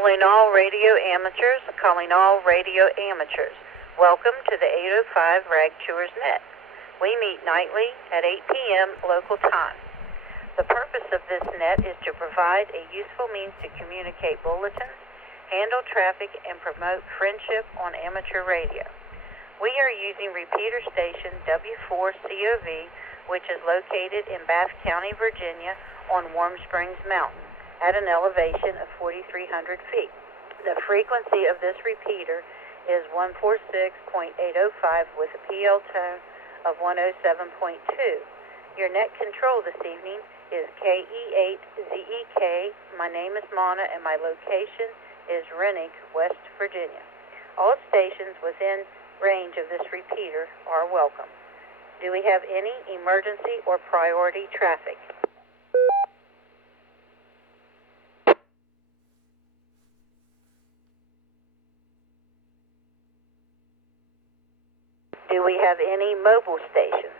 Calling all radio amateurs, calling all radio amateurs. Welcome to the 805 Rag Tours Net. We meet nightly at 8 p.m. local time. The purpose of this net is to provide a useful means to communicate bulletins, handle traffic, and promote friendship on amateur radio. We are using repeater station W4COV, which is located in Bath County, Virginia, on Warm Springs Mountain at an elevation of 4,300 feet. The frequency of this repeater is 146.805 with a PL tone of 107.2. Your net control this evening is KE8ZEK. My name is Mona and my location is Rennick, West Virginia. All stations within range of this repeater are welcome. Do we have any emergency or priority traffic? Do we have any mobile stations?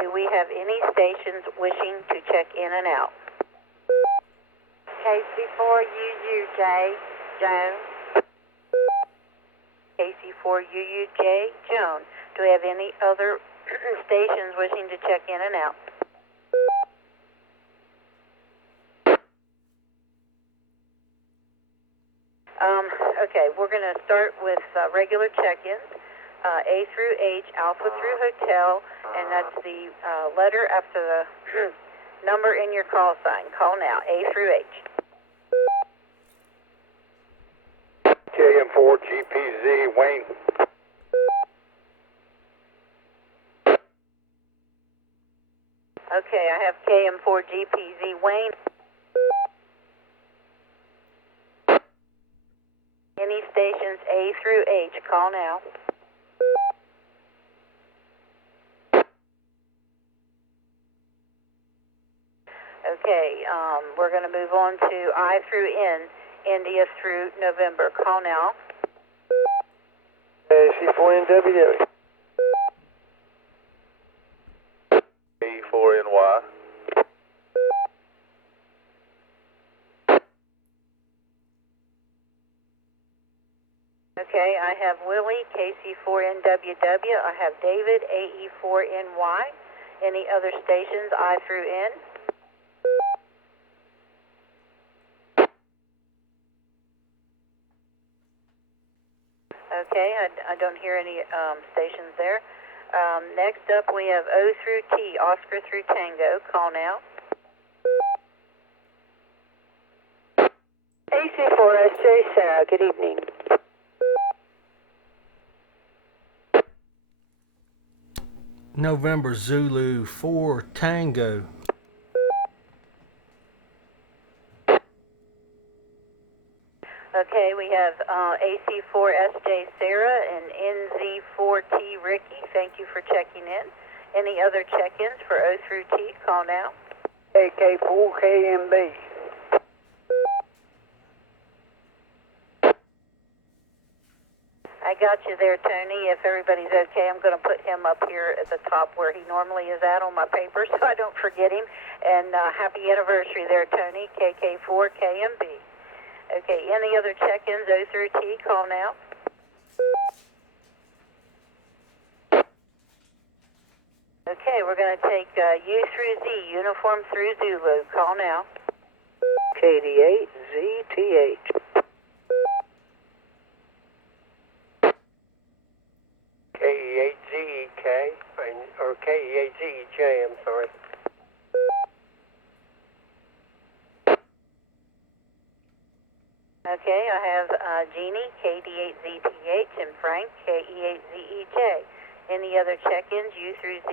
Do we have any stations wishing to check in and out? KC4UUJ, Joan. KC4UUJ, Joan. Do we have any other stations wishing to check in and out? Okay, we're going to start with regular check-ins. A through H, Alpha through Hotel, and that's the letter after the number in your call sign. Call now, A through H. KM4GPZ, Wayne. Okay, I have KM4GPZ, Wayne. Any stations A through H, call now. Okay, we're going to move on to I through N, India through November. Call now. KC4NWW. KE4NY. Okay, I have Willie, KC4NWW. I have David, AE4NY. Any other stations, I through N? Okay, I don't hear any stations there. Next up, we have O through T, Oscar through Tango. Call now. AC4SJ, Sarah, good evening. November Zulu 4 Tango. Okay, we have AC4SJ Sarah and NZ4T Ricky. Thank you for checking in. Any other check-ins for O through T? Call now. AK4KMB. I got you there, Tony. If everybody's okay, I'm going to put him up here at the top where he normally is at on my paper so I don't forget him. And happy anniversary there, Tony, KK4KMB. Okay, any other check-ins, O through T? Call now. Okay, we're going to take U through Z, Uniform through Zulu. Call now. KD8ZTH. KE8ZEK, or KE8ZEJ, I'm sorry. Okay, I have Jeannie, KD8ZTH, and Frank, KE8ZEJ. Any other check-ins, U through Z?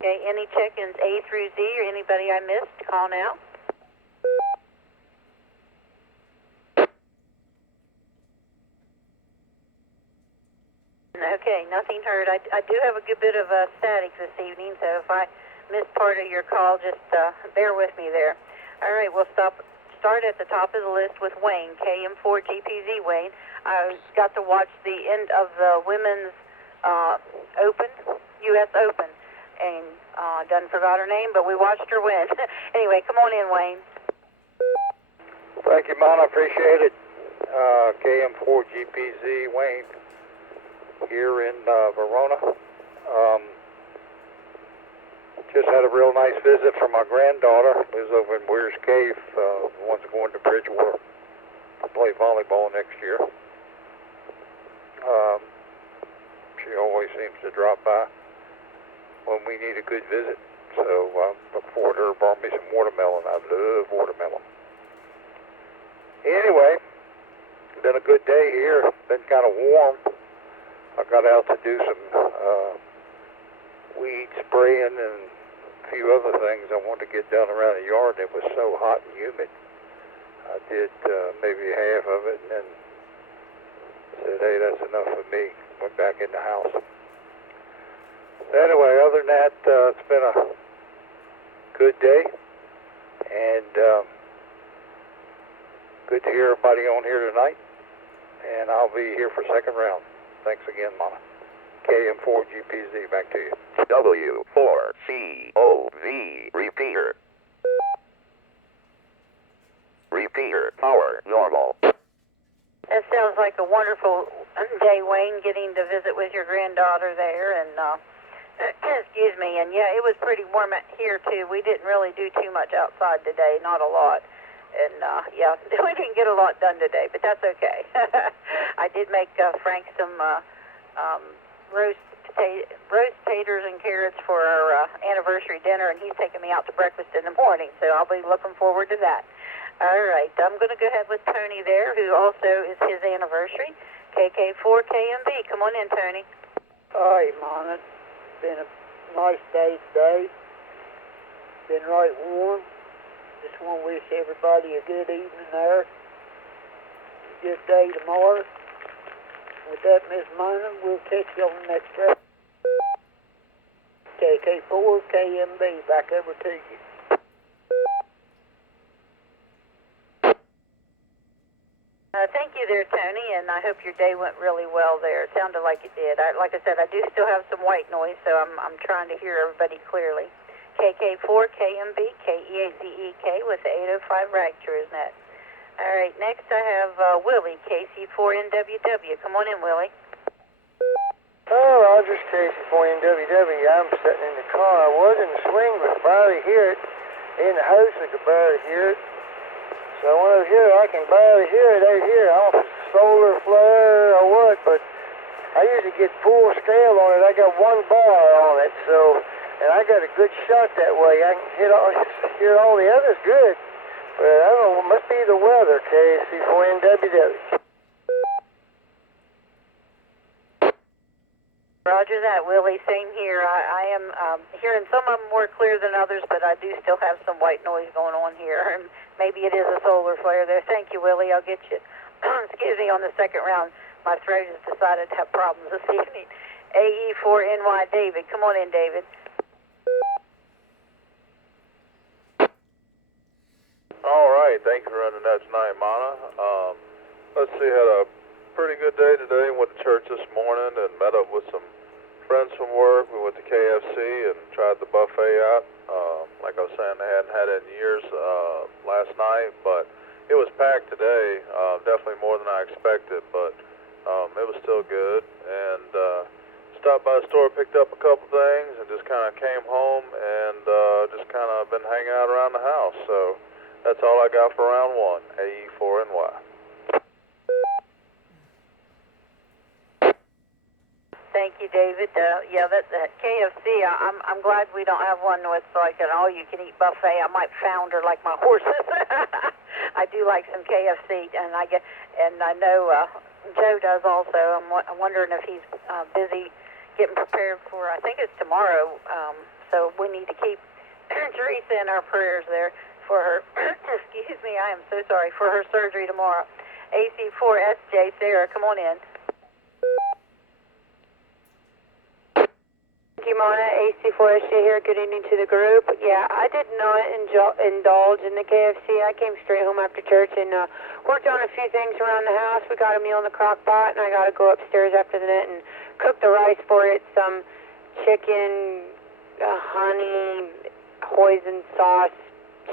Okay, any check-ins, A through Z, or anybody I missed? Call now. Okay, nothing heard. I do have a good bit of static this evening, so if I missed part of your call, just bear with me there. All right, we'll start start at the top of the list with Wayne, KM4GPZ Wayne. I got to watch the end of the women's Open, U.S. Open, and done forgot her name, but we watched her win. Anyway, come on in, Wayne. Thank you, Mon. I appreciate it. KM4GPZ Wayne here in Verona. Just had a real nice visit from my granddaughter, who's over in Weir's Cave, wants to go into Bridgewater to play volleyball next year. She always seems to drop by when we need a good visit. So look forward to her brought me some watermelon. I love watermelon. Anyway, been a good day here. Been kind of warm. I got out to do some weed spraying and a few other things I wanted to get done around the yard. It was so hot and humid. I did maybe half of it and then said, hey, that's enough for me. Went back in the house. Anyway, other than that, it's been a good day, and good to hear everybody on here tonight, and I'll be here for second round. Thanks again, Mama. KM4GPZ, back to you. W4COV, repeater. Repeater, power, normal. That sounds like a wonderful day, Wayne, getting to visit with your granddaughter there, and excuse me, and yeah, it was pretty warm here too. We didn't really do too much outside today, not a lot, and yeah, we didn't get a lot done today, but that's okay. I did make Frank some roast taters and carrots for our anniversary dinner, and he's taking me out to breakfast in the morning, so I'll be looking forward to that. All right, I'm going to go ahead with Tony there, who also is his anniversary. KK4KMB, come on in, Tony. Hi, Mon. It's been a nice day today. Been right warm. Just want to wish everybody a good evening there. Good day tomorrow. With that, Miss Mona, we'll catch you on the next show. KK4KMB, back over to you. Thank you there, Tony, and I hope your day went really well there. It sounded like it did. Like I said, I do still have some white noise, so I'm trying to hear everybody clearly. KK4KMB, KEAZEK with the 805 Rag Tours Net. All right, next I have Willie, KC4NWW. Come on in, Willie. Oh, Rogers, KC4NWW. I'm sitting in the car. I was in the swing, but I barely hear it. In the house, I could barely hear it. So when I was here, I can barely hear it out here. I don't know if it's solar flare or what, but I usually get full scale on it. I got one bar on it, so, and I got a good shot that way. I can hear all the others good, but I don't know, it must be the weather, KC4NWW. Roger that, Willie. Same here. I am hearing some of them more clear than others, but I do still have some white noise going on here. And maybe it is a solar flare there. Thank you, Willie. I'll get you, excuse me, on the second round. My throat has decided to have problems this evening. AE4NY, David. Come on in, David. All right. Thank you for running that tonight, Mana. Let's see, had a pretty good day today. Went to church this morning and met up with some friends from work. We went to KFC and tried the buffet out. Like I was saying, they hadn't had it in years last night, but it was packed today. Definitely more than I expected, but it was still good. And stopped by the store, picked up a couple things, and just kind of came home and just kind of been hanging out around the house. So that's all I got for round one, AE4NY. Thank you, David. Yeah, that KFC, I'm glad we don't have one with like an all-you-can-eat buffet. I might founder like my horses. I do like some KFC, and I know Joe does also. I'm wondering if he's busy getting prepared for, I think it's tomorrow. So we need to keep Teresa in our prayers there for her. Excuse me, I am so sorry, for her surgery tomorrow. AC4SJ, Sarah, come on in. Thank you, Mona. AC4SJ here. Good evening to the group. Yeah, I did not indulge in the KFC. I came straight home after church and worked on a few things around the house. We got a meal in the crock pot, and I got to go upstairs after the net and cook the rice for it. Some chicken, honey, hoisin sauce,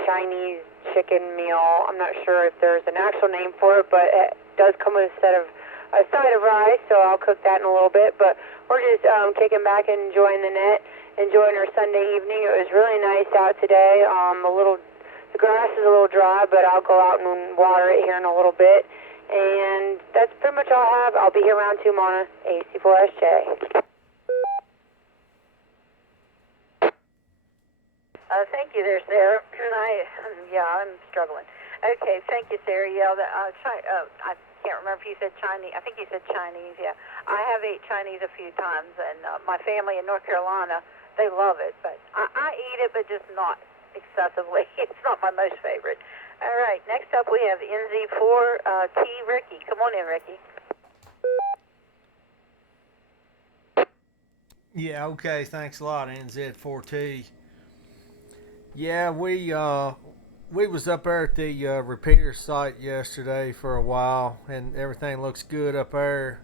Chinese chicken meal. I'm not sure if there's an actual name for it, but it does come with a side of rice, so I'll cook that in a little bit. But we're just kicking back and enjoying the net, enjoying our Sunday evening. It was really nice out today. The grass is a little dry, but I'll go out and water it here in a little bit. And that's pretty much all I have. I'll be here around 2, Mona. AC4SJ. Thank you there, Sarah. I'm struggling. Okay, thank you, Sarah. Yeah, I can't remember if you said Chinese. I think you said Chinese, yeah. I have ate Chinese a few times, and my family in North Carolina, they love it. But I eat it, but just not excessively. It's not my most favorite. All right, next up we have NZ4T Ricky. Come on in, Ricky. Yeah, okay, thanks a lot, NZ4T. Yeah, we was up there at the repeater site yesterday for a while, and everything looks good up there.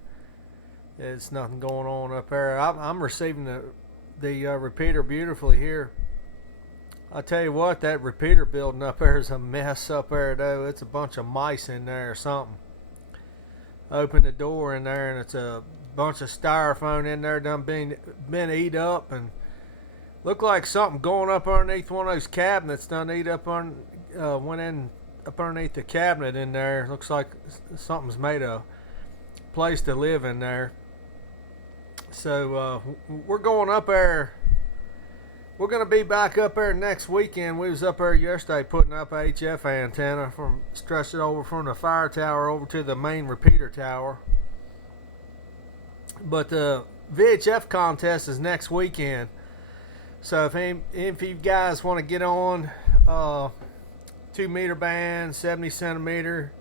There's nothing going on up there. I'm receiving the repeater beautifully here. I tell you what, that repeater building up there is a mess up there, though. It's a bunch of mice in there or something. Open the door in there, and it's a bunch of styrofoam in there done been eat up, and look like something going up underneath one of those cabinets done eat up went in up underneath the cabinet in there. Looks like something's made a place to live in there. So we're going up there. We're going to be back up there next weekend. We was up there yesterday putting up a HF antenna stretched it over from the fire tower over to the main repeater tower. But the VHF contest is next weekend. So if you guys want to get on 2 meter band, 70 centimeter,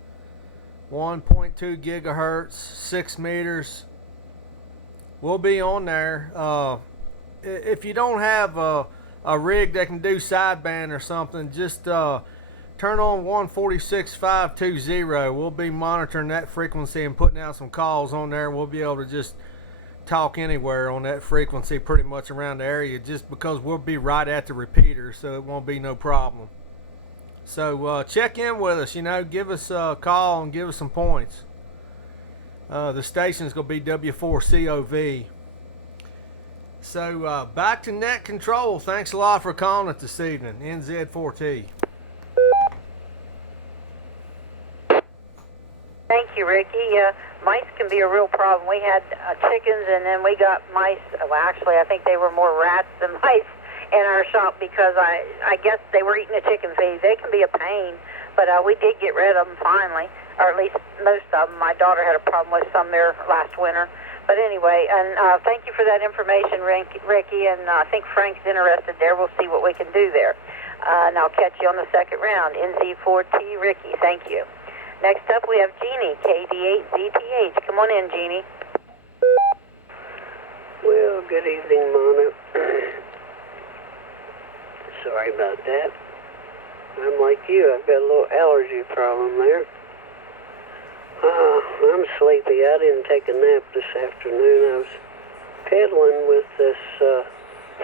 1.2 gigahertz, 6 meters, we'll be on there. If you don't have a rig that can do sideband or something, just turn on 146.520. We'll be monitoring that frequency and putting out some calls on there. We'll be able to just talk anywhere on that frequency pretty much around the area, just because we'll be right at the repeater, so it won't be no problem. So check in with us, give us a call and give us some points. The station's going to be W4COV. So back to net control. Thanks a lot for calling it this evening. NZ4T. Thank you, Ricky. Mice can be a real problem. We had chickens, and then we got mice. Well, actually, I think they were more rats than mice in our shop, because I guess they were eating the chicken feed. They can be a pain, but we did get rid of them finally, or at least most of them. My daughter had a problem with some there last winter. But anyway, and thank you for that information, Ricky, and I think Frank's interested there. We'll see what we can do there. And I'll catch you on the second round. NZ4T Ricky, thank you. Next up, we have Jeannie, KD8ZTH. Come on in, Jeannie. Well, good evening, Mona. Sorry about that. I'm like you. I've got a little allergy problem there. I'm sleepy. I didn't take a nap this afternoon. I was peddling with this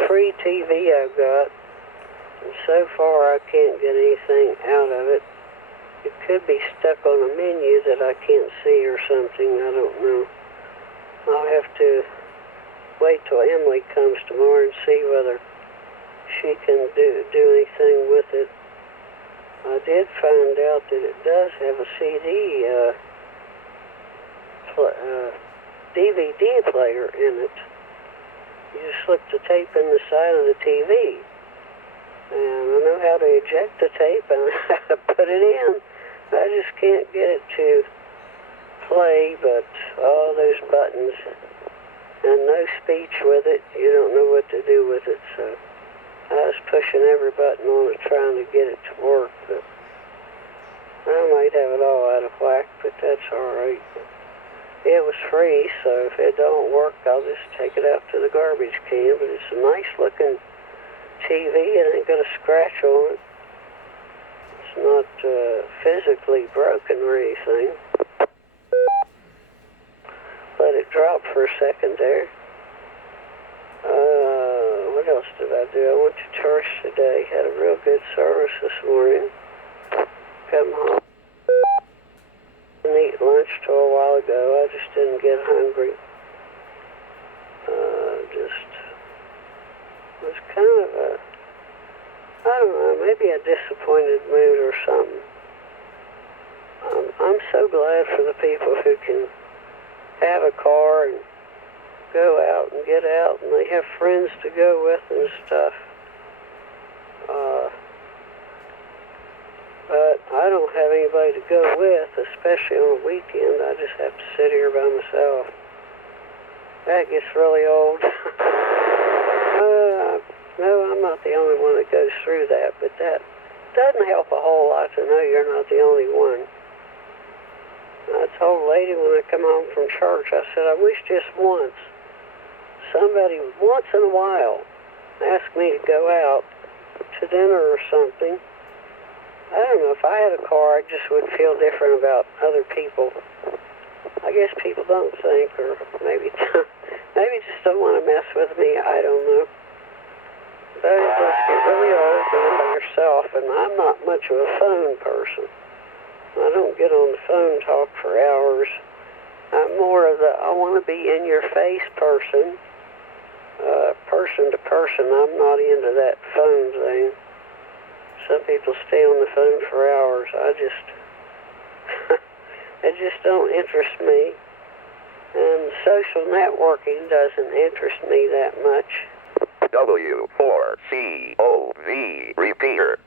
free TV I've got, and so far I can't get anything out of it. It could be stuck on a menu that I can't see or something. I don't know. I'll have to wait till Emily comes tomorrow and see whether she can do anything with it. I did find out that it does have a CD DVD player in it. You just slip the tape in the side of the TV. And I know how to eject the tape and how to put it in. I just can't get it to play, but all those buttons and no speech with it. You don't know what to do with it, so I was pushing every button on it trying to get it to work, but I might have it all out of whack, but that's all right. it was free, so if it don't work, I'll just take it out to the garbage can. But it's a nice looking TV. It ain't got a scratch on it. It's not physically broken or anything. Let it drop for a second there. What else did I do? I went to church today. Had a real good service this morning. Come home. Didn't eat lunch till a while ago. I just didn't get hungry. Just was kind of a, I don't know, maybe a disappointed mood or something. I'm so glad for the people who can have a car and go out and get out, and they have friends to go with and stuff. But I don't have anybody to go with, especially on a weekend. I just have to sit here by myself. That gets really old. No, I'm not the only one that goes through that, but that doesn't help a whole lot to know you're not the only one. I told a lady when I come home from church, I said, I wish just once, somebody once in a while asked me to go out to dinner or something. I don't know, if I had a car, I just would feel different about other people. I guess people don't think, or maybe just don't want to mess with me, I don't know. But it must get really old being by yourself, and I'm not much of a phone person. I don't get on the phone and talk for hours. I'm more of the, I want to be in your face person. Person to person, I'm not into that phone thing. Some people stay on the phone for hours. It just don't interest me. And social networking doesn't interest me that much. W4COV repeater.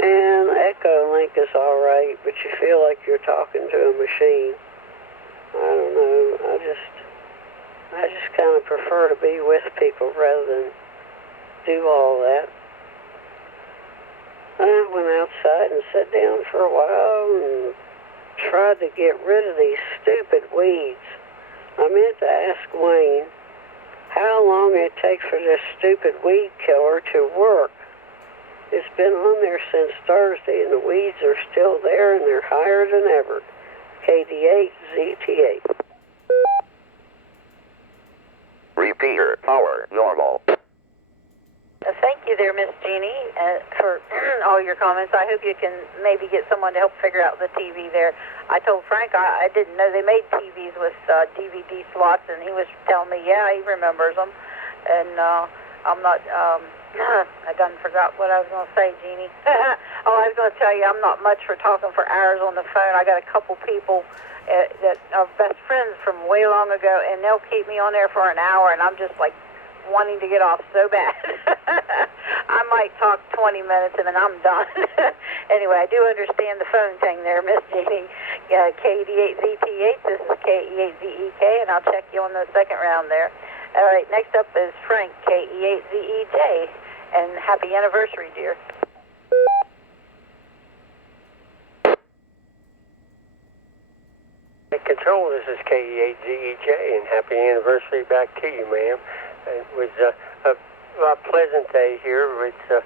And Echo Link is alright, but you feel like you're talking to a machine. I don't know. I just kind of prefer to be with people rather than do all that. I went outside and sat down for a while and tried to get rid of these stupid weeds. I meant to ask Wayne how long it takes for this stupid weed killer to work. It's been on there since Thursday, and the weeds are still there, and they're higher than ever. KD8ZT8. Repeater power normal. Thank you there, Miss Jeannie, for all your comments. I hope you can maybe get someone to help figure out the TV there. I told Frank I didn't know they made TVs with DVD slots, and he was telling me, yeah, he remembers them. And I'm not, I done forgot what I was going to say, Jeannie. Oh, I was going to tell you, I'm not much for talking for hours on the phone. I got a couple people that are best friends from way long ago, and they'll keep me on there for an hour, and I'm just like wanting to get off so bad. I might talk 20 minutes and then I'm done. Anyway, I do understand the phone thing there, Miss Jeannie. KD8ZT8, this is KE8ZEK, and I'll check you on the second round there. All right, next up is Frank, KE8ZEJ, and happy anniversary, dear. Control, this is KE8ZEJ, and happy anniversary back to you, ma'am. It was a pleasant day here. It's a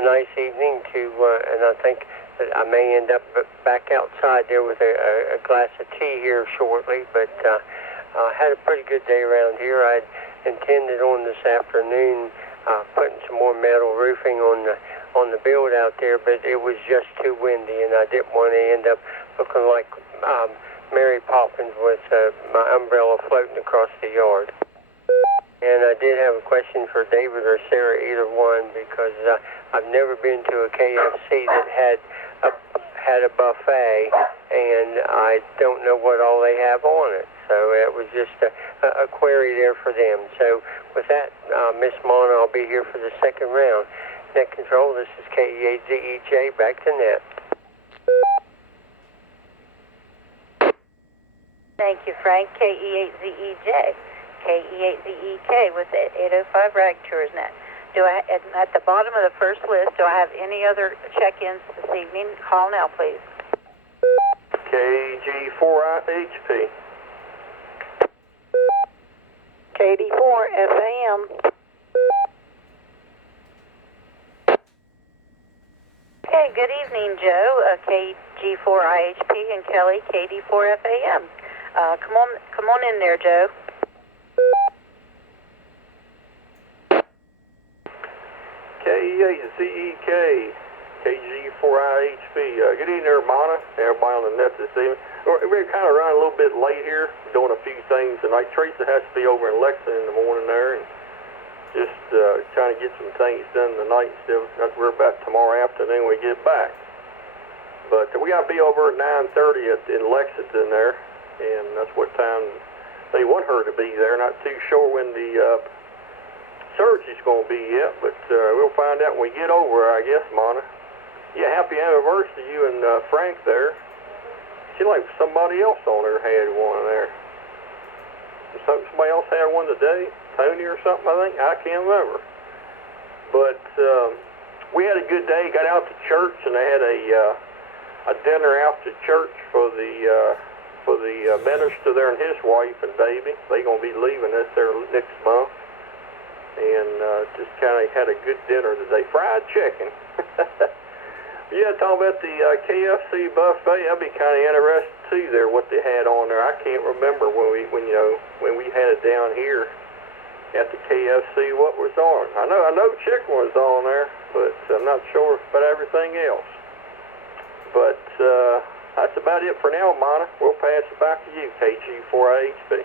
nice evening and I think that I may end up back outside there with a glass of tea here shortly, but I had a pretty good day around here. I intended on this afternoon putting some more metal roofing on the build out there, but it was just too windy, and I didn't want to end up looking like Mary Poppins with my umbrella floating across the yard. And I did have a question for David or Sarah, either one, because I've never been to a KFC that had a buffet, and I don't know what all they have on it. So it was just a query there for them. So with that, Miss Mona, I'll be here for the second round. Net Control, this is KE8ZEJ, back to net. Thank you, Frank. KE8ZEJ. KE8ZEK with the 805 Rag Tours Net. At the bottom of the first list, do I have any other check-ins this evening? Call now, please. KE8ZEK, KG4HP. KD4FAM. Hey, good evening, Joe. KG4IHP and Kelly, KD4FAM. Come on in there, Joe. KE8ZEK, KG4IHP. Good evening there, Mana. Everybody on the net this evening. We're kind of running a little bit late here, doing a few things tonight. Teresa has to be over in Lexington in the morning there, and just trying to get some things done tonight instead of have to worry about tomorrow afternoon when we get back. But we got to be over at 9:30 in Lexington there, and that's what time they want her to be there. Not too sure when the surgery's going to be yet, but we'll find out when we get over, I guess, Mana. Yeah, happy anniversary to you and Frank there. Seemed like somebody else on there had one there. Somebody else had one today, Tony or something, I think. I can't remember. But we had a good day. Got out to church, and they had a dinner after church for the minister there and his wife and baby. They're going to be leaving us there next month. And just kind of had a good dinner today. Fried chicken. Yeah, talking about the KFC buffet, I'd be kind of interested too there what they had on there. I can't remember when we had it down here at the KFC what was on. I know chicken was on there, but I'm not sure about everything else. But that's about it for now, Mana. We'll pass it back to you, KG4AHP.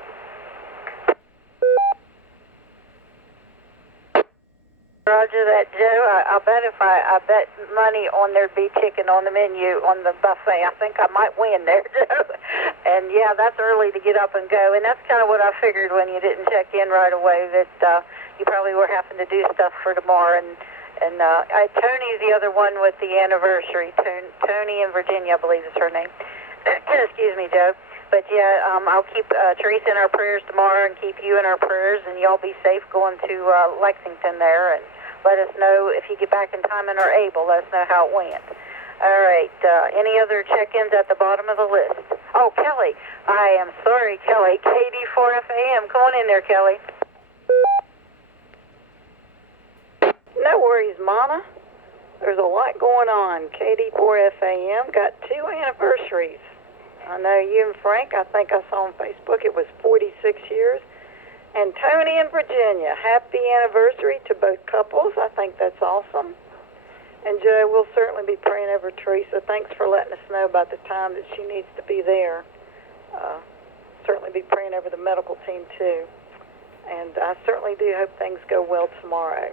Roger that, Joe. I bet if I bet money on there'd be chicken on the menu on the buffet, I think I might win there, Joe. And yeah, that's early to get up and go. And that's kind of what I figured when you didn't check in right away, that you probably were having to do stuff for tomorrow. And Tony's the other one with the anniversary. Tony in Virginia, I believe is her name. Excuse me, Joe. But yeah, I'll keep Teresa in our prayers tomorrow and keep you in our prayers, and y'all be safe going to Lexington there. And let us know if you get back in time and are able. Let us know how it went. All right. Any other check-ins at the bottom of the list? Oh, Kelly. I am sorry, Kelly. KD4FAM. Come on in there, Kelly. No worries, Mana. There's a lot going on. KD4FAM got 2 anniversaries. I know you and Frank, I think I saw on Facebook, it was 46 years. And Tony in Virginia, happy anniversary to both couples. I think that's awesome. And Joe, we'll certainly be praying over Teresa. Thanks for letting us know about the time that she needs to be there. Certainly be praying over the medical team too. And I certainly do hope things go well tomorrow.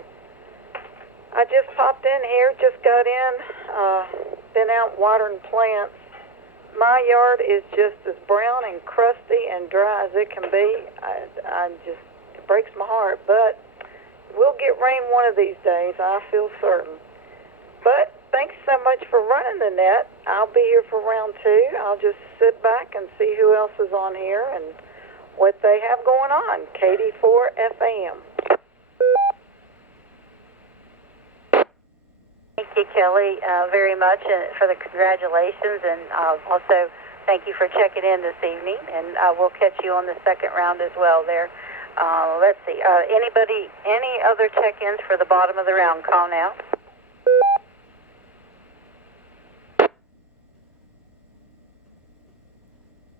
I just popped in here, just got in, been out watering plants. My yard is just as brown and crusty and dry as it can be. It breaks my heart, but we'll get rain one of these days, I feel certain. But thanks so much for running the net. I'll be here for round 2. I'll just sit back and see who else is on here and what they have going on. KD4FAM. Thank you, Kelly, very much for the congratulations, and also thank you for checking in this evening, and we'll catch you on the second round as well there. Let's see. Any other check-ins for the bottom of the round? Call now.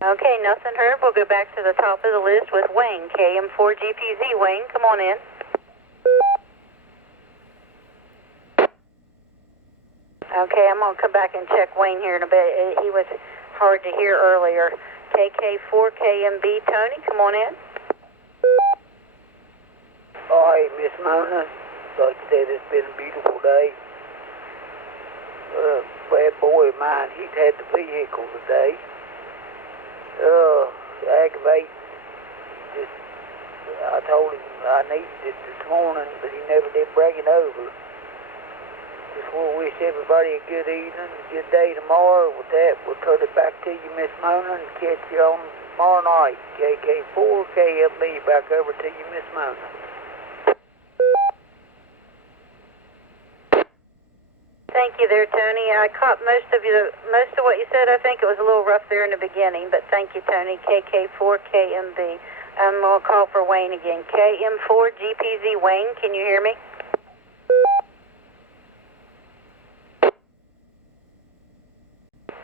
Okay, nothing heard. We'll go back to the top of the list with Wayne, KM4GPZ. Wayne, come on in. Okay, I'm going to come back and check Wayne here in a bit. He was hard to hear earlier. KK4KMB, Tony, come on in. All right, Miss Mona. Like I said, it's been a beautiful day. Bad boy of mine, he's had the vehicle today. Aggravate. I told him I needed it this morning, but he never did bring it over. Just want to wish everybody a good evening, a good day tomorrow. With that, we'll turn it back to you, Miss Mona, and catch you on tomorrow night. KK4KMB, back over to you, Miss Mona. Thank you, you there, Tony. I caught most of what you said. I think it was a little rough there in the beginning, but thank you, Tony. KK4KMB. I'll call for Wayne again. KM4GPZ. Wayne, can you hear me?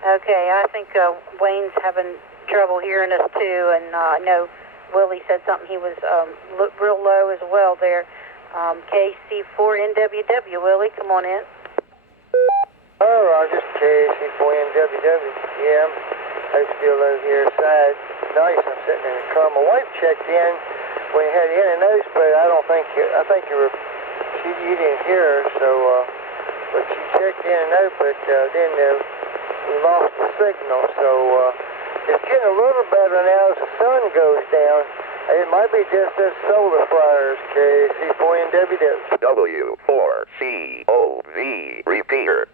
Okay, I think Wayne's having trouble hearing us too, and I know Willie said something. He was real low as well there. KC4NWW. Willie, come on in. Oh, Roger, KC4NWW. Yeah, I'm still over here side. Nice, I'm sitting in the car. My wife checked in when you had the in and out, but I think you didn't hear her, so, but she checked in and out, but then we lost the signal, so it's getting a little better now as the sun goes down. It might be just this solar flares, KC4NWW. W4COV repeater.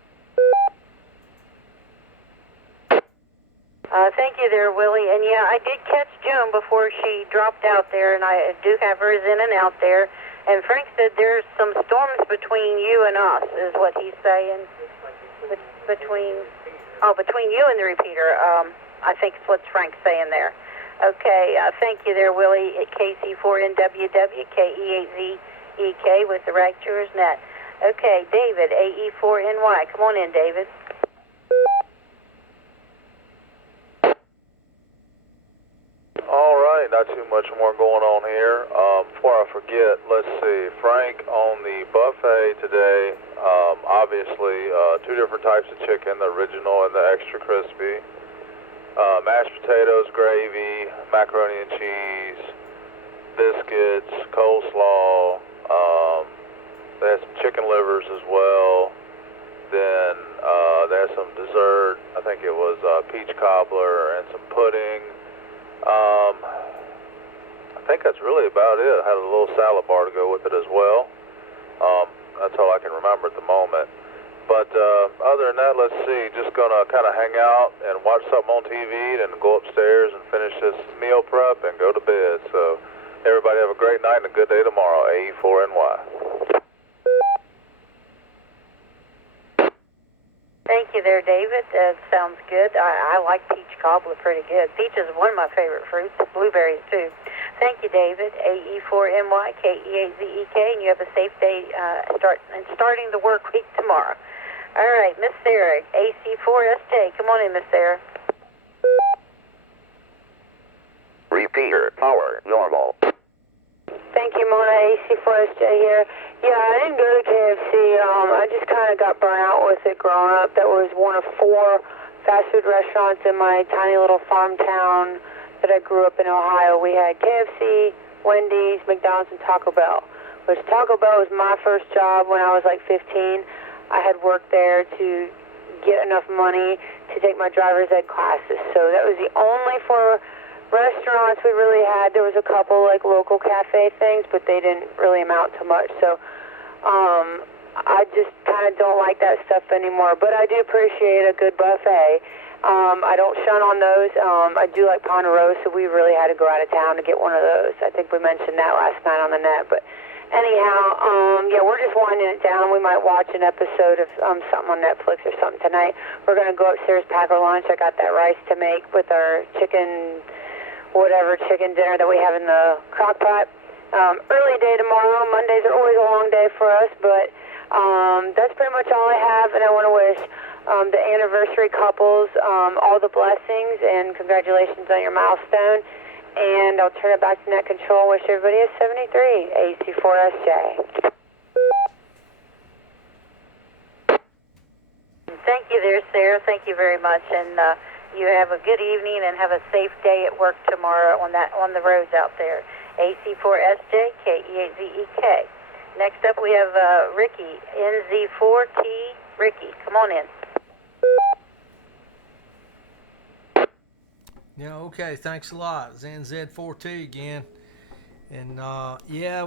Thank you there, Willie. And yeah, I did catch June before she dropped out there, and I do have hers in and out there. And Frank said there's some storms between you and us, is what he's saying. Between you and the repeater. I think it's what Frank's saying there. Okay, thank you there, Willie, at KC4NWW, KE8ZEK with the Rag Tours Net. Okay, David, AE4NY. Come on in, David. All right, not too much more going on here. Before I forget, let's see. Frank, on the buffet today, obviously two different types of chicken, the original and the extra crispy. Mashed potatoes, gravy, macaroni and cheese, biscuits, coleslaw. They had some chicken livers as well. Then they had some dessert. I think it was peach cobbler and some pudding. I think that's really about it. I had a little salad bar to go with it as well. That's all I can remember at the moment. But other than that, let's see. Just going to kind of hang out and watch something on TV and go upstairs and finish this meal prep and go to bed. So everybody have a great night and a good day tomorrow. AE4NY. Thank you there, David. That sounds good. I like peach cobbler pretty good. Peach is one of my favorite fruits. Blueberries, too. Thank you, David. AE4NY, KE8ZEK, and you have a safe day starting the work week tomorrow. All right, Miss Sarah, AC4SJ. Come on in, Miss Sarah. Repeater, power, normal. Thank you, Mona. AC4SJ here. Yeah, I didn't go to KFC. I just kind of got burnt out with it growing up. That was one of 4 fast food restaurants in my tiny little farm town that I grew up in Ohio. We had KFC, Wendy's, McDonald's, and Taco Bell. Which Taco Bell was my first job when I was like 15. I had worked there to get enough money to take my driver's ed classes. So that was the only 4 restaurants we really had. There was a couple like local cafe things, but they didn't really amount to much. So I just kind of don't like that stuff anymore. But I do appreciate a good buffet. I don't shun on those. I do like Ponderosa. We really had to go out of town to get one of those. I think we mentioned that last night on the net. But anyhow, yeah, we're just winding it down. We might watch an episode of something on Netflix or something tonight. We're going to go upstairs, pack our lunch. I got that rice to make with our chicken dinner that we have in the crock pot. Early day tomorrow. Mondays are always a long day for us, but that's pretty much all I have, and I want to wish the anniversary couples all the blessings and congratulations on your milestone. And I'll turn it back to Net Control. Wish everybody a 73 AC4SJ. Thank you there, Sarah. Thank you very much, and you have a good evening and have a safe day at work tomorrow on the roads out there. AC4SJ, KE8ZEK. Next up we have Ricky, NZ4T. Ricky, come on in. Yeah, okay, thanks a lot. It's NZ4T again. And yeah,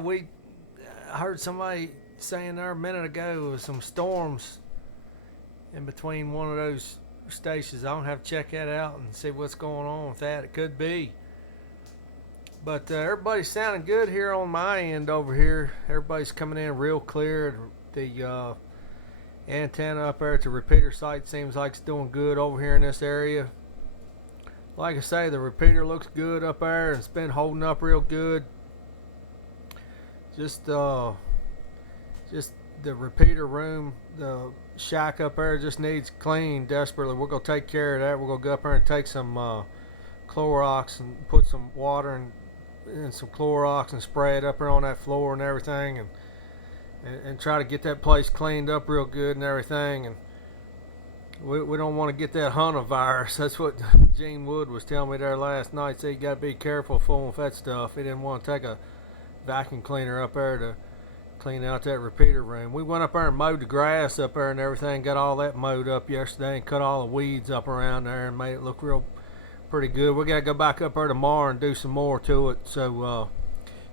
I heard somebody saying there a minute ago was some storms in between one of those stations. I'm going to have to check that out and see what's going on with that. It could be. But everybody's sounding good here on my end over here. Everybody's coming in real clear. The antenna up there at the repeater site seems like it's doing good over here in this area. Like I say, the repeater looks good up there and it's been holding up real good. Just the repeater room, the shack up there just needs clean desperately. We're gonna take care of that. We're gonna go up there and take some Clorox and put some water and some Clorox and spray it up there on that floor and everything, and try to get that place cleaned up real good and everything. And we don't want to get that Hunter virus. That's what Gene Wood was telling me there last night. Said you got to be careful fooling with that stuff. He didn't want to take a vacuum cleaner up there to clean out that repeater room. We went up there and mowed the grass up there and everything, got all that mowed up yesterday and cut all the weeds up around there and made it look real pretty good. We got to go back up there tomorrow and do some more to it. So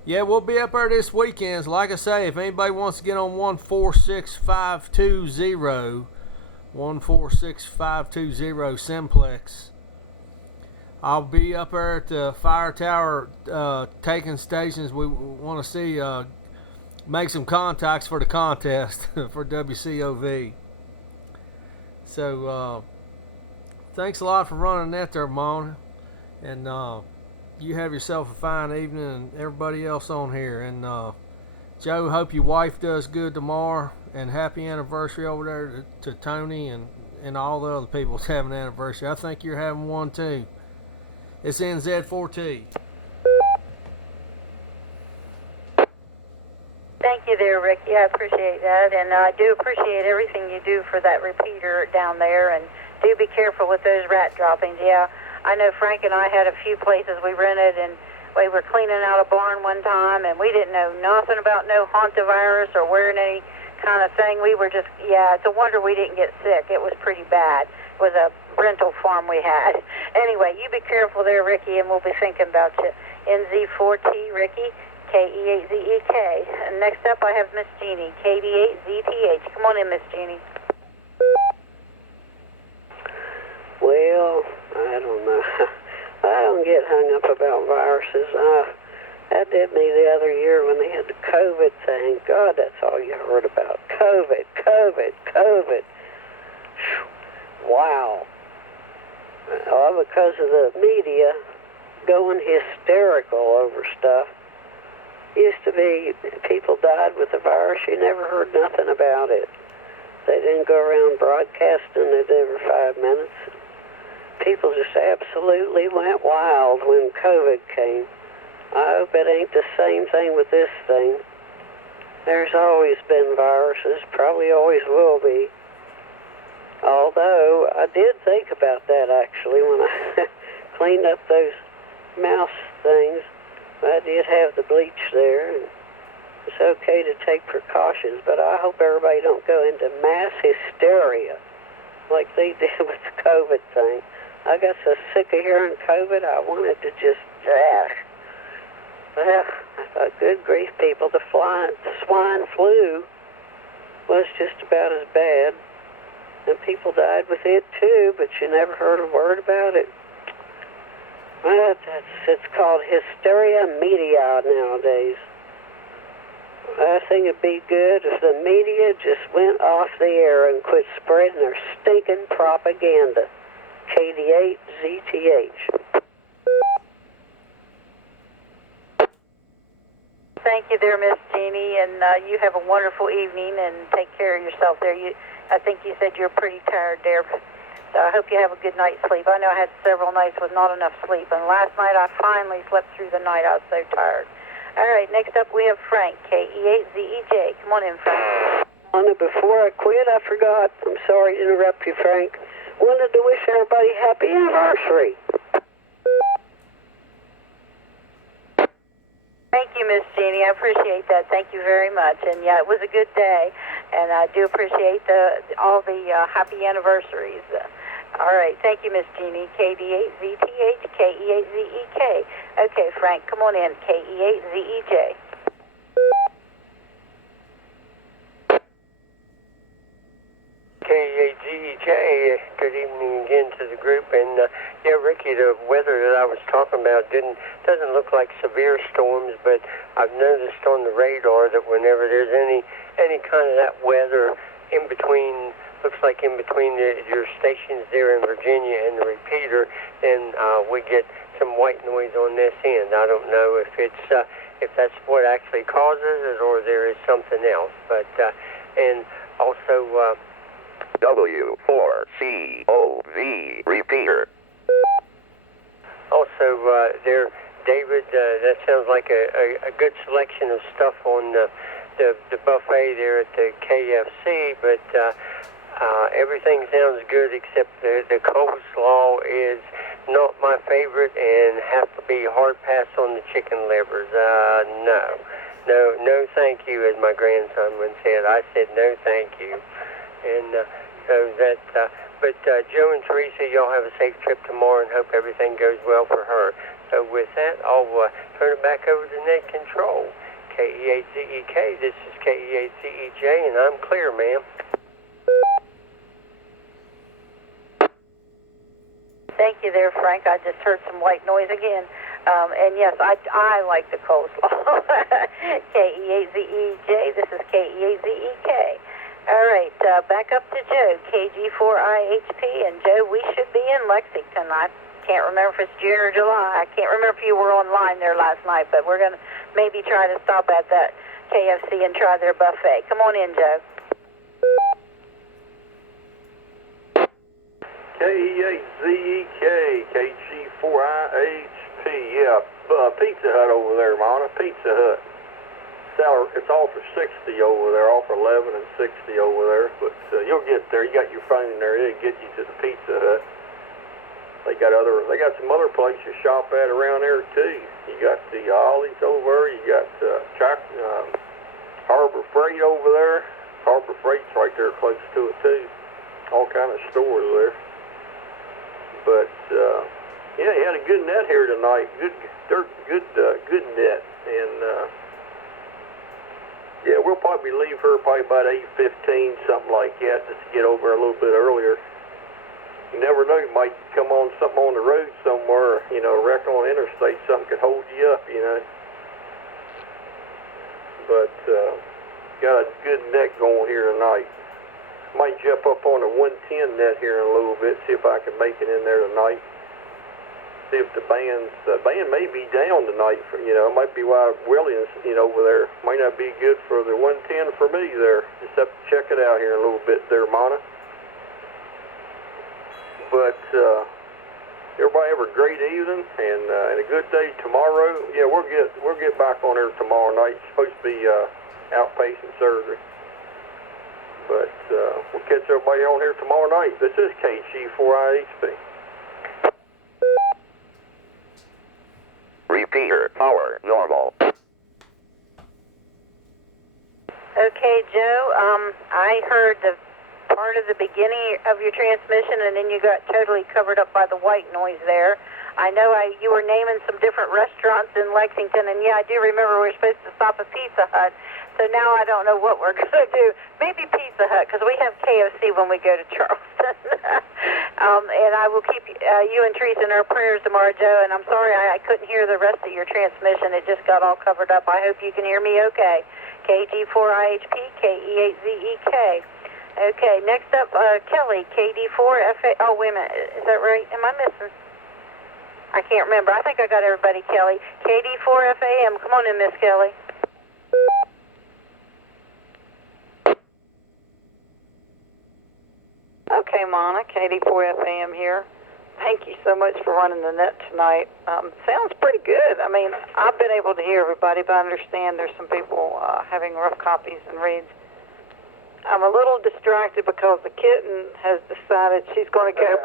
yeah, we'll be up there this weekend. So like I say, if anybody wants to get on 146520 simplex, I'll be up there at the fire tower taking stations. We want to see make some contacts for the contest for WCOV. So thanks a lot for running that there, Mona. And you have yourself a fine evening, and everybody else on here. And Joe, hope your wife does good tomorrow. And happy anniversary over there to Tony and all the other people that's having an anniversary. I think you're having one too. It's NZ4T. Thank you there, Ricky. I appreciate that. And I do appreciate everything you do for that repeater down there. And do be careful with those rat droppings. Yeah, I know Frank and I had a few places we rented, and we were cleaning out a barn one time, and we didn't know nothing about no hantavirus or wearing any kind of thing. We were just, yeah, it's a wonder we didn't get sick. It was pretty bad. It was a rental farm we had. Anyway, you be careful there, Ricky, and we'll be thinking about you. NZ4T, Ricky, KE8ZEK. And next up, I have Miss Jeannie, KD8ZTH. Come on in, Miss Jeannie. Well, I don't know. I don't get hung up about viruses. That did me the other year when they had the COVID thing. God, that's all you heard about. COVID. Wow. All because of the media going hysterical over stuff. Used to be people died with the virus. You never heard nothing about it. They didn't go around broadcasting it every 5 minutes. People just absolutely went wild when COVID came. I hope it ain't the same thing with this thing. There's always been viruses, probably always will be. Although, I did think about that actually when I cleaned up those mouse things. I did have the bleach there, and it's okay to take precautions, but I hope everybody don't go into mass hysteria like they did with the COVID thing. I got so sick of hearing COVID, I wanted to just, well, I thought, good grief, people, the swine flu was just about as bad. And people died with it too, but you never heard a word about it. Well, it's called hysteria media nowadays. I think it'd be good if the media just went off the air and quit spreading their stinking propaganda. KD8ZTH. Thank you there, Miss Jeannie, and you have a wonderful evening, and take care of yourself there. I think you said you're pretty tired there, so I hope you have a good night's sleep. I know I had several nights with not enough sleep, and last night I finally slept through the night. I was so tired. All right, next up we have Frank, KE8ZEJ. Come on in, Frank. Before I quit, I forgot. I'm sorry to interrupt you, Frank. Wanted to wish everybody happy anniversary. Thank you, Miss Jeannie. I appreciate that. Thank you very much. And yeah, it was a good day, and I do appreciate all the happy anniversaries. All right. Thank you, Miss Jeannie. KD8ZTH, KE8ZEK. Okay, Frank, come on in. KE8ZEJ. KE8ZEJ, good evening again to the group. And yeah, Ricky, the weather that I was talking about doesn't look like severe storms, but I've noticed on the radar that whenever there's any kind of that weather, in between. Looks like in between your stations there in Virginia and the repeater, then we get some white noise on this end. I don't know if that's what actually causes it or there is something else. But and also W4COV repeater. Also there, David. That sounds like a good selection of stuff on the buffet there at the KFC, but. Everything sounds good except the coleslaw is not my favorite and has to be hard pass on the chicken livers. No, thank you, as my grandson once said. I said no, thank you. And so that, but Joe and Teresa, y'all have a safe trip tomorrow and hope everything goes well for her. So with that, I'll turn it back over to Net Control. KE8ZEK, this is KE8ZEJ, and I'm clear, ma'am. Thank you there, Frank. I just heard some white noise again. And yes, I like the coleslaw. KE8ZEJ, this is KE8ZEK. All right, back up to Joe, KG4IHP. And Joe, we should be in Lexington. I can't remember if it's June or July. I can't remember if you were online there last night, but we're going to maybe try to stop at that KFC and try their buffet. Come on in, Joe. KE8ZEK, KG4IHP, yeah, Pizza Hut over there, Mona, Pizza Hut. It's all for 60 over there, all for 11 and 60 over there, but you'll get there. You got your phone there, it'll get you to the Pizza Hut. They got some other places to shop at around there too. You got the Ollie's over, you got Harbor Freight over there. Harbor Freight's right there close to it too. All kind of stores there. But yeah, he had a good net here tonight. Good net, and yeah, we'll probably leave her probably about 8:15, something like that, just to get over a little bit earlier. You never know, you might come on something on the road somewhere, wreck on the interstate, something could hold you up, But got a good net going here tonight. Might jump up on a 110 net here in a little bit, see if I can make it in there tonight. See if the band may be down tonight. It might be why Williams, over there, might not be good for the 110 for me there. Just have to check it out here in a little bit there, Mona. But everybody have a great evening and a good day tomorrow. Yeah, we'll get back on there tomorrow night. It's supposed to be outpatient surgery. But we'll catch everybody on here tomorrow night. This is KG4IHP. Repeater, power, normal. Okay, Joe, I heard the part of the beginning of your transmission, and then you got totally covered up by the white noise there. I know you were naming some different restaurants in Lexington, and yeah, I do remember we were supposed to stop at Pizza Hut. So now I don't know what we're going to do. Maybe Pizza Hut, because we have KFC when we go to Charleston. And I will keep you and Teresa in our prayers tomorrow, Joe. And I'm sorry I couldn't hear the rest of your transmission. It just got all covered up. I hope you can hear me okay. KG4IHP, KE8ZEK. Okay, next up, Kelly, KD4FA. Oh, wait a minute. Is that right? Am I missing? I can't remember. I think I got everybody, Kelly. KD4FAM. Come on in, Miss Kelly. Okay, Mona, KD4FAM here. Thank you so much for running the net tonight. Sounds pretty good. I mean, I've been able to hear everybody, but I understand there's some people having rough copies and reads. I'm a little distracted because the kitten has decided she's going to go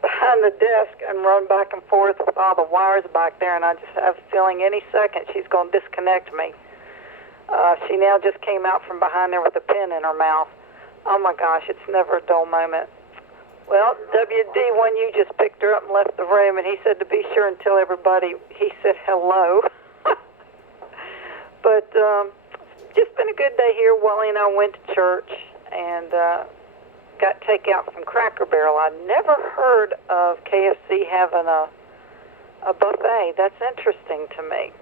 behind the desk and run back and forth with all the wires back there, and I just have a feeling any second she's going to disconnect me. She now just came out from behind there with a pen in her mouth. Oh my gosh, it's never a dull moment. Well, WD1U just picked her up and left the room, and he said to be sure and tell everybody he said hello. But just been a good day here. Wally and I went to church and got takeout from Cracker Barrel. I never heard of KFC having a buffet. That's interesting to me.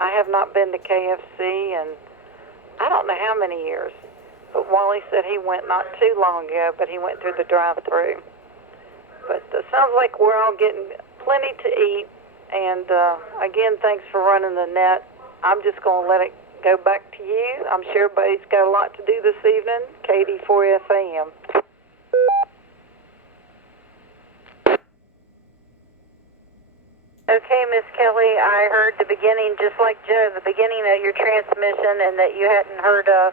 I have not been to KFC in I don't know how many years. but Wally said he went not too long ago, but he went through the drive-through. But sounds like we're all getting plenty to eat. And again, thanks for running the net. I'm just going to let it go back to you. I'm sure everybody's got a lot to do this evening. KD4FAM. Okay, Miss Kelly, I heard the beginning, just like Joe, the beginning of your transmission, and that you hadn't heard of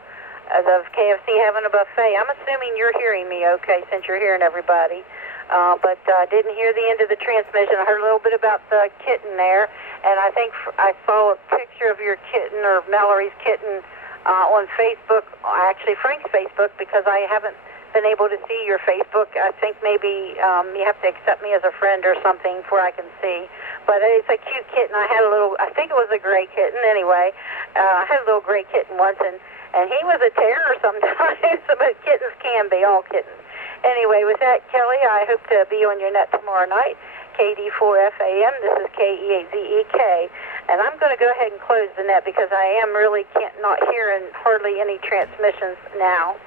KFC having a buffet. I'm assuming you're hearing me okay, since you're hearing everybody. But I didn't hear the end of the transmission. I heard a little bit about the kitten there, and I think I saw a picture of your kitten, or Mallory's kitten, on Facebook, actually Frank's Facebook, because I haven't been able to see your Facebook. I think maybe you have to accept me as a friend or something before I can see. But it's a cute kitten. I think it was a gray kitten anyway. I had a little gray kitten once, and he was a terror sometimes, but kittens can be, all kittens. Anyway, with that, Kelly, I hope to be on your net tomorrow night. KD4FAM, this is KEAZEK. And I'm going to go ahead and close the net because I am really not hearing hardly any transmissions now.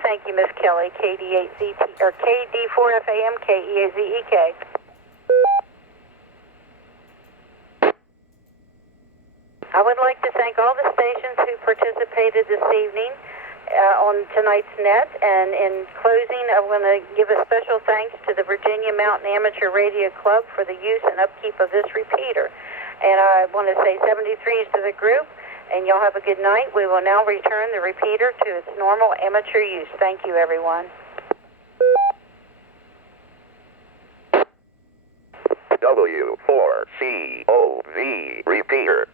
Thank you, Miss Kelly. KD4FAM, KEAZEK. I would like to thank all the stations who participated this evening on tonight's net, and in closing, I'm going to give a special thanks to the Virginia Mountain Amateur Radio Club for the use and upkeep of this repeater. And I want to say 73s to the group, and y'all have a good night. We will now return the repeater to its normal amateur use. Thank you, everyone. W4COV repeater.